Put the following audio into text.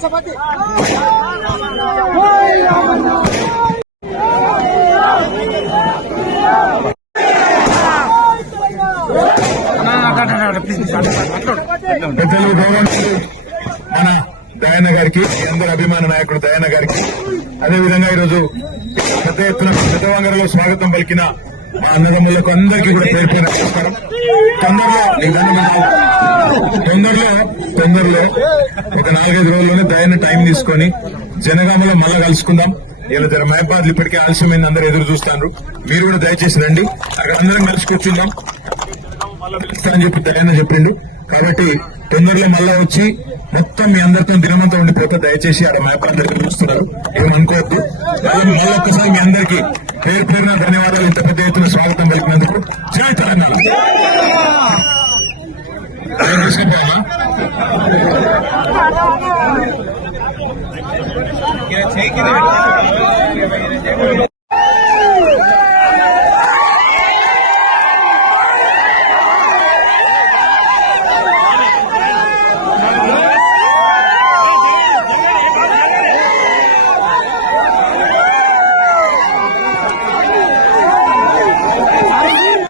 మన దయాన్న గారికి, అందరి అభిమాన నాయకుడు దయాన్న గారికి, అదేవిధంగా ఈరోజు పెద్ద ఎత్తున పెద్దవంగరలో స్వాగతం పలికిన మా అన్నదమ్ములకు అందరికీ కూడా పేరు పేరు నమస్కారం. తొందరలో ఒక 4-5 రోజుల్లోనే దయాన్న టైం తీసుకొని జనగామలో మళ్ళా కలుసుకుందాం. ఇలా జర మహబాద్లు ఇప్పటికే ఆలస్యమైంది, అందరూ ఎదురు చూస్తాను. మీరు కూడా దయచేసి రండి, అక్కడ అందరం కలిసి కూర్చుందాం. మళ్ళా పిలుస్తానని చెప్పి దయాన్న చెప్పిండు. కాబట్టి తొందరలో మళ్ళా వచ్చి మొత్తం మీ అందరితో దినమంతా ఉండిపోతే దయచేసి అక్కడ మహబాద్ దగ్గర చూస్తున్నారు, ఏమనుకోవద్దు. మళ్ళీ ఒక్కసారి మీ అందరికీ పేరు పేరున ధన్యవాదాలు. ఇంత పెద్ద ఎత్తున స్వాగతం పలికినందుకు జై తెలంగాణ.